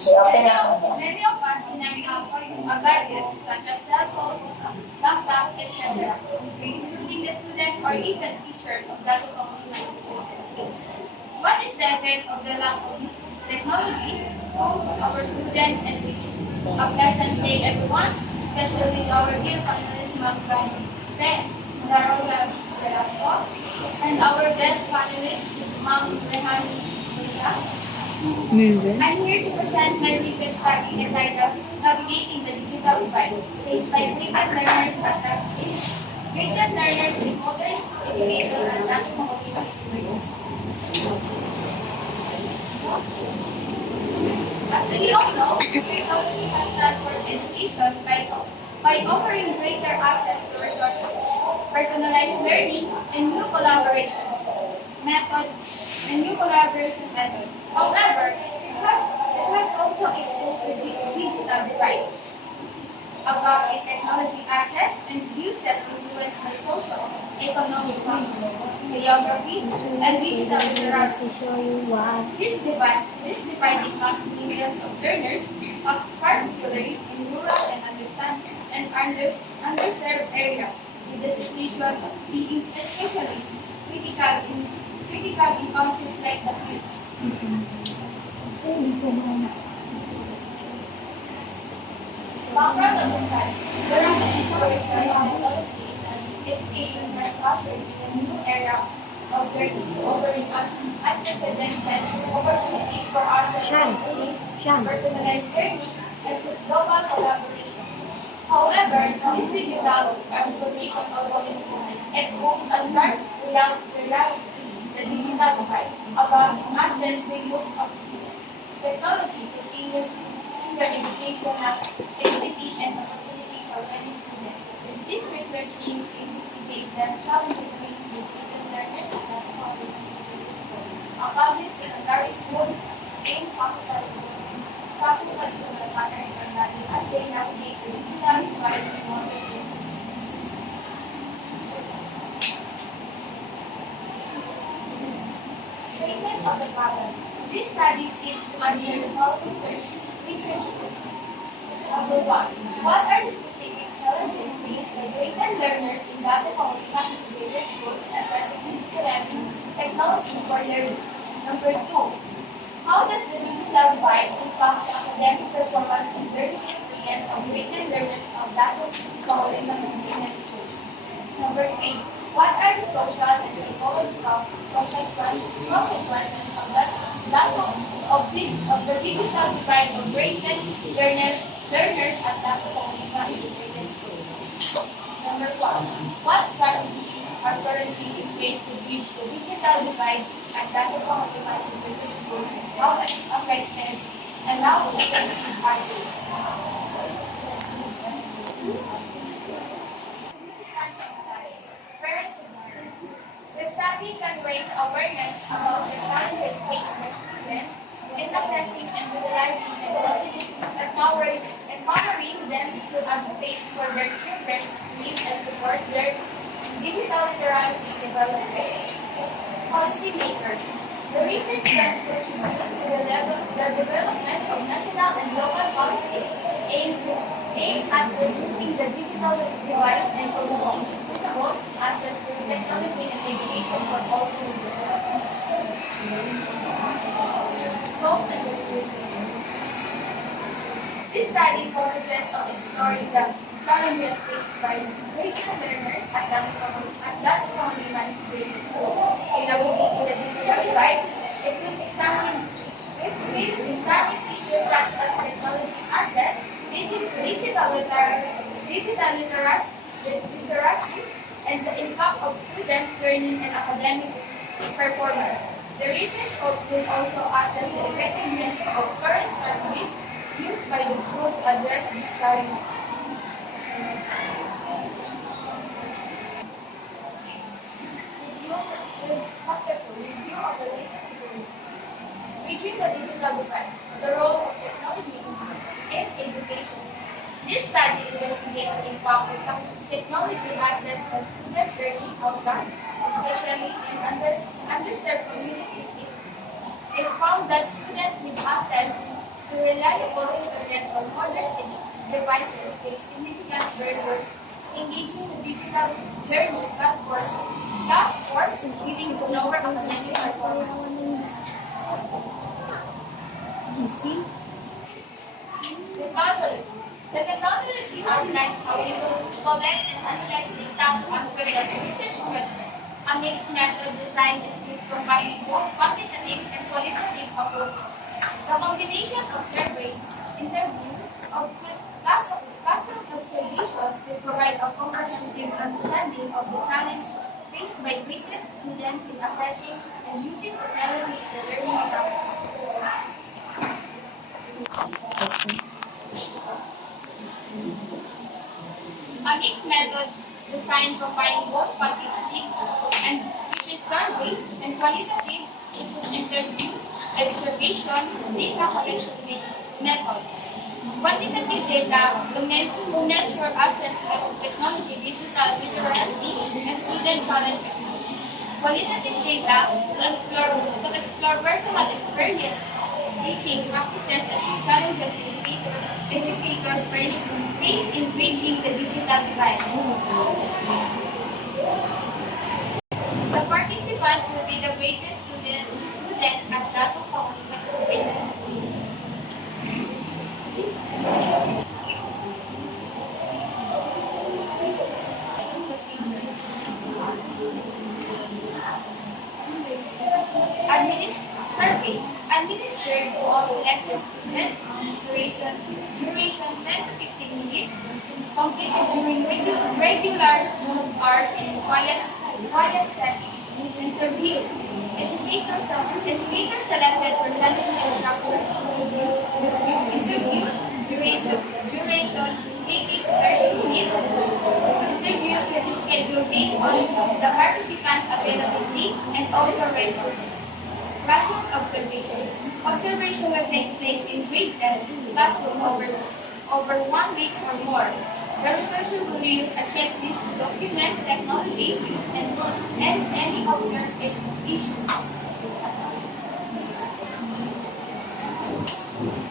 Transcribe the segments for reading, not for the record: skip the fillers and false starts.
Many of us in a gadget such as cell phone, laptop, etc., including the students or even teachers of that community. What is the effect of the lack of technologies to our students and teachers? A pleasant day, everyone, especially our dear finalists, Magban, Ben, Darola Velasco, and our best panelist, Ma'am Rehan Musa. I'm here to present my research study entitled Navigating the Digital Divide, faced by graded learners at the graded learners in modern education and national community. As we all know, technology has transformed education by offering greater access to resources, personalized learning, and new collaboration methods. However, it has also exposed the digital divide about technology access and uses influenced by social, economic factors, geography, and digital literacy. This divide impacts millions of learners, particularly in rural and underserved areas, with the situation being especially critical in countries like the Philippines. Background of the study. The rapid introduction of technology in education has ushered in a new era of learning, offering us unprecedented opportunities for us to create personalized learning and global collaboration. However, this digital transformation also exposed a stark reality, the digital divide, about access to use of technology continuously hinder educational stability and opportunity for many students. This research aims to investigate the challenges faced with digital learners at a public secondary school in practically partners and learning as they navigate the digital divide in modern education. Statement of the pattern. This study seeks to answer the following research questions. Number one, what are the specific challenges faced by graded learners in data communication integrated schools addressing technology for learning? Number two, how does the digital divide impact the academic performance and learning experience of graded learners of data communication integrated schools? Number three, what are the social and psychological consequences of the digital divide of graded learners at Dr. Paulina Integrated School? Number one, what strategies are currently in place to bridge the digital divide at Dr. Paulina Integrated School? How affected and how effective are they? The study can raise awareness about the challenges faced by students in assessing and utilizing technology, empowering them to advocate for their children's needs and support their digital literacy development. Policymakers. The research can contribute to the development of national and local policies aimed at reducing the digital divide and promoting equitable access to technology and education for all students. Scope and distribution. This study focuses on exploring the challenges faced by graded learners at that commonly integrated school. In navigating the digital divide, it will examine issues such as technology access, digital literacy, and the impact of students' learning and academic performance. The research will also assess the effectiveness of current strategies used by the school to address these challenges. Review of the latest information. Bridging the digital divide, the role of technology in education. This study investigates the impact of technology access on student learning outcomes, especially in underserved communities. It found that students with access to reliable internet or modern devices face significant barriers engaging the digital learning platforms leading to lower academic performance. Methodology. The methodology outlines how we collect and analyze data to answer the research question. A mixed method design is used to combine both quantitative and qualitative approaches. The combination of surveys, interviews, classroom observations will provide a comprehensive understanding of the challenge faced by graded students in assessing and using technology in the learning process. A mixed method designed combining both quantitative and which is surveys and qualitative which is interviews, observation, data collection method. Quantitative data to measure assessment of technology, digital literacy, and student challenges. Qualitative data to explore personal experience, teaching practices, and challenges educators face in bridging the digital divide. The participants will be the greatest students at Dato Pauliman Greatest. Surveys administered to all selected students, duration 10 to 15 minutes, completed during regular school hours in quiet setting. Interview. Educators selected for semester structure. Interviews, duration 80 to 30 minutes. Interviews will be scheduled based on the participants' availability and also records. Classroom observation. Observation will take place in grade 10 classroom over 1 week or more. The researcher will use a checklist to document technology use and any observed issues.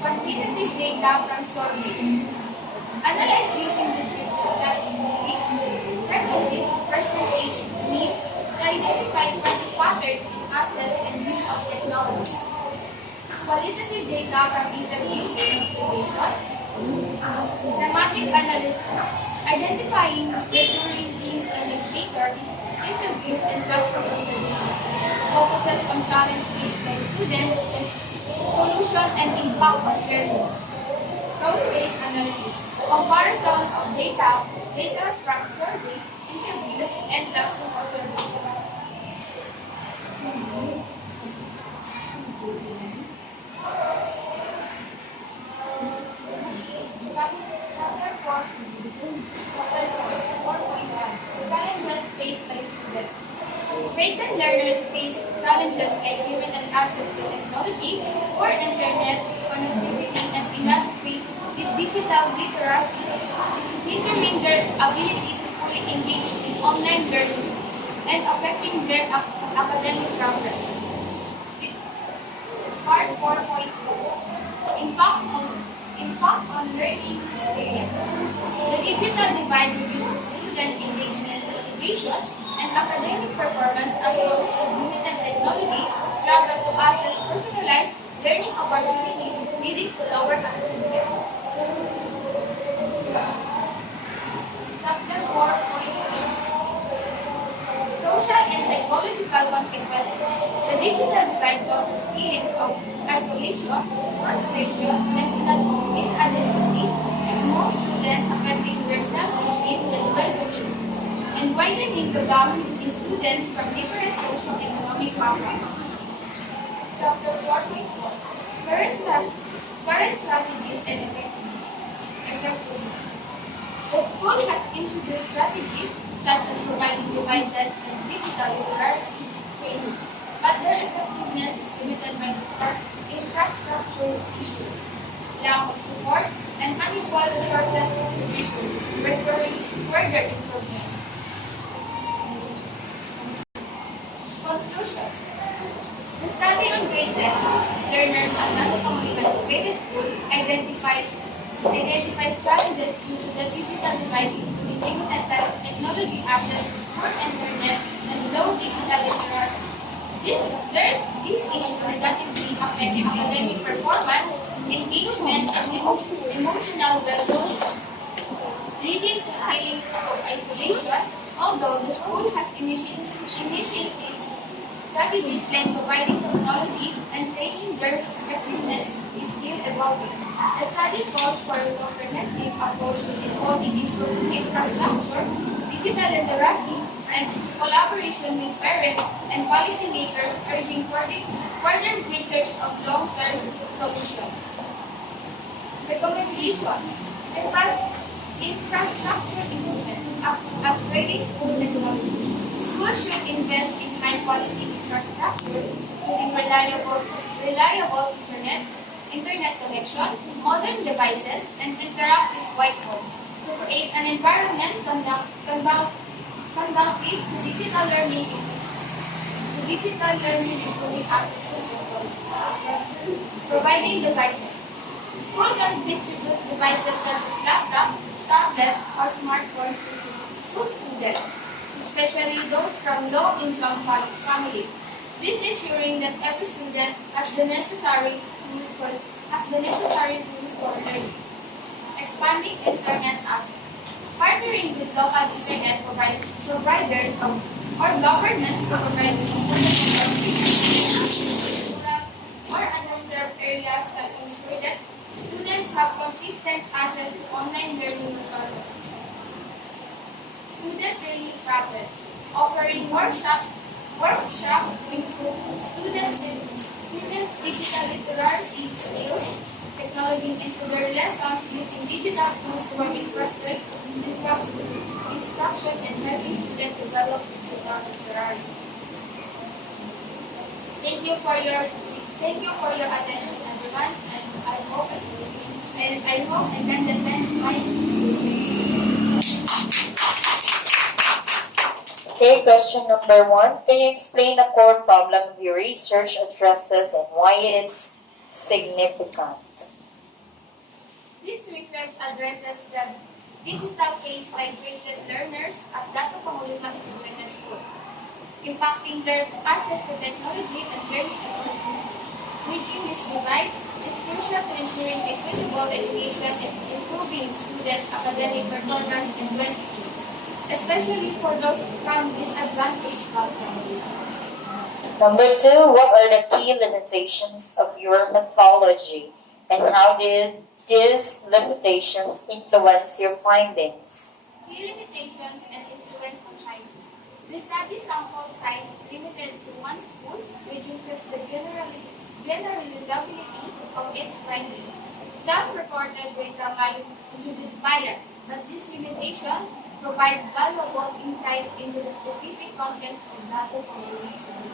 Quantitative data from survey. Analyze using descriptive statistics, frequencies, percentage, needs to identify patterns in access and use of technology. Qualitative data from interviews and observations. Thematic analysis. Identifying recurring themes and indicators, interviews and classroom observation. Focuses on challenges faced by students and solution and impact on learning. Cross-based analysis. Comparison of data from surveys, interviews, and classroom observation. Chapter 4.1. Challenges faced by students. Graded learners face challenges like limited access to technology or internet connectivity and inadequate digital literacy, hindering their ability to fully engage in online learning and affecting their academic progress. Part 4.2. Impact on learning experience. The digital divide reduces student engagement, motivation, and academic performance as well as limited technology struggle to access personalized learning opportunities leading to lower achievement. Chapter 4.3. Social and psychological consequences. The digital divide causes feelings of isolation, frustration, and inadequacy in most students, affecting their self-esteem and well-being, and widening the gap in students from different socio-economic backgrounds. Chapter 4.4. Current strategies and effectiveness. The school has introduced strategies such as providing devices and digital literacy training, but their effectiveness is limited by infrastructure issues, lack of support, and unequal resources distribution, requiring further improvement. Conclusion. The study on grade 10 learners at Dato Pauliman Integrated School identifies challenges due to the digital divide, including limited technology access, poor internet, and low digital literacy. These issues negatively affect academic performance, engagement, and emotional well-being, leading to feelings of isolation. Although the school has initiated strategies like providing technology and training their effectiveness is still evolving. The study calls for a comprehensive approach involving improved infrastructure, digital literacy, and collaboration with parents and policymakers, urging further research of long-term solutions. Recommendation: infrastructure improvement, upgrading school technology. Schools should invest in high-quality infrastructure, including internet connection, modern devices, and interactive whiteboards to create an environment conducive to digital learning, improving access to technology. Providing devices. Schools can distribute devices such as laptops, tablets, or smartphones to students, especially those from low-income families. This ensuring that every student has the necessary tools for learning. Expanding internet access. Partnering with local internet providers or governments to provide rural or underserved areas can ensure that students have consistent access to online learning resources. Student training progress. Offering workshops to improve students' digital literacy skills, technology into their lessons using digital tools for instruction and helping students develop digital literacy. Thank you for your attention, everyone, and I hope I can defend my Okay, question number 1. Can you explain the core problem your research addresses and why it is significant? This research addresses the digital phase migrated learners at Dato Pangulitan Integrated School, impacting their access to technology and learning opportunities. Bridging this divide is crucial to ensuring equitable education and improving students' academic performance and well-being, especially for those from disadvantaged backgrounds. Number 2, what are the key limitations of your methodology and how did these limitations influence your findings? Key limitations and influence on findings. The study sample size limited to one school reduces the generalizability of its findings. Self-reported data might introduce bias, but these limitations provide valuable insight into the specific context of data correlation.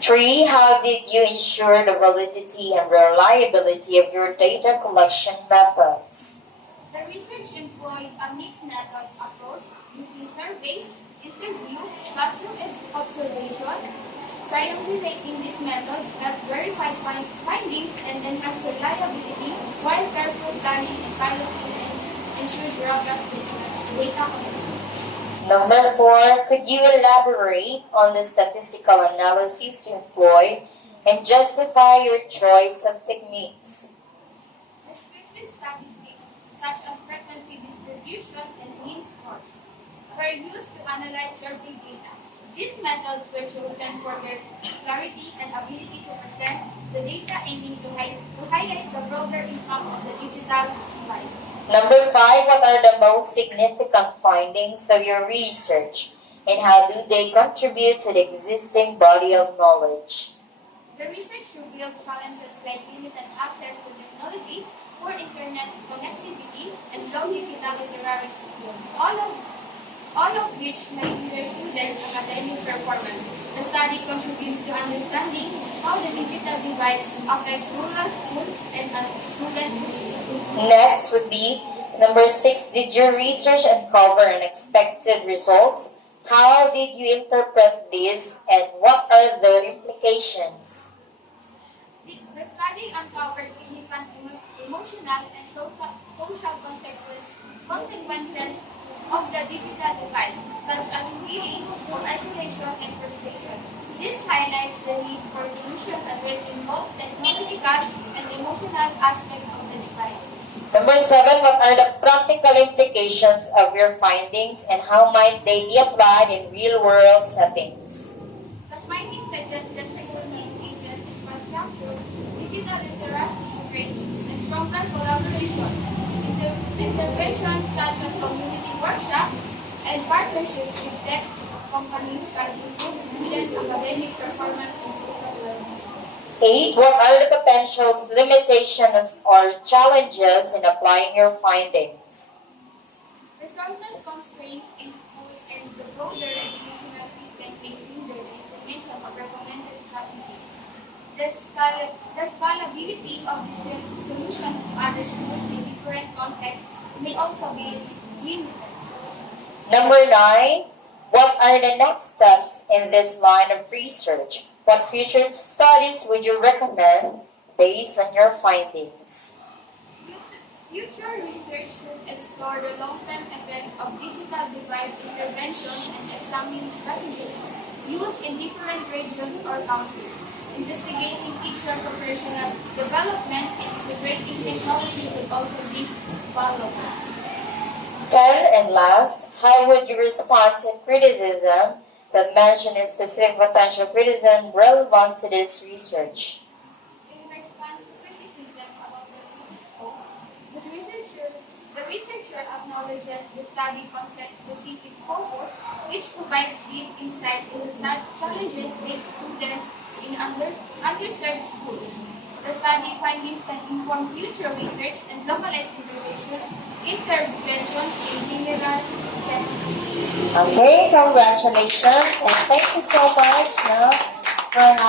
3. How did you ensure the validity and reliability of your data collection methods? The research employed a mixed methods approach using surveys, interview, classroom observation. Triangulating these methods help verify findings and enhance reliability, while careful planning and piloting ensures robust data collection. Number 4, could you elaborate on the statistical analysis you employ and justify your choice of techniques? Descriptive statistics, such as frequency distribution and mean scores, were used to analyze survey data. These methods were chosen for their clarity and ability to present the data, aiming to highlight the broader impact of the digital divide. Number 5, what are the most significant findings of your research and how do they contribute to the existing body of knowledge? The research revealed challenges like limited access to technology, poor internet connectivity, and low digital literacy, all of which may hinder students' academic performance. The study contributes to understanding how the digital divide affects rural schools and student mobility. Next would be number 6. Did your research uncover unexpected results? How did you interpret this and what are their implications? The study uncovered significant emotional emotional, and social consequences of the digital divide, such as feelings of isolation and frustration. This highlights the need for solutions addressing both technological and emotional aspects of the divide. Number 7, what are the practical implications of your findings and how might they be applied in real-world settings? The findings suggest that school needs increased infrastructure, digital literacy training, and stronger collaboration. Interventions such as community workshops and partnerships with tech companies can improve students' academic performance and social learning. 8, what are the potential limitations or challenges in applying your findings? Resources constraints in schools and the broader educational system may hinder the implementation of recommended strategies. The scalability of the solution to other schools in different contexts may also be limited. Number 9, what are the next steps in this line of research? What future studies would you recommend based on your findings? Future research should explore the long-term effects of digital divide intervention and examine strategies used in different regions or countries. Investigating teacher professional development and integrating technology would also be valuable. 10, and last, how would you respond to criticism that mention in specific potential criticism relevant to this research? In response to criticism about the human scope, the researcher acknowledges the study context-specific focus, which provides deep insight into challenges faced students in underserved schools. The study findings can inform future research and localized interventions in similar settings. Okay, congratulations and thank you so much for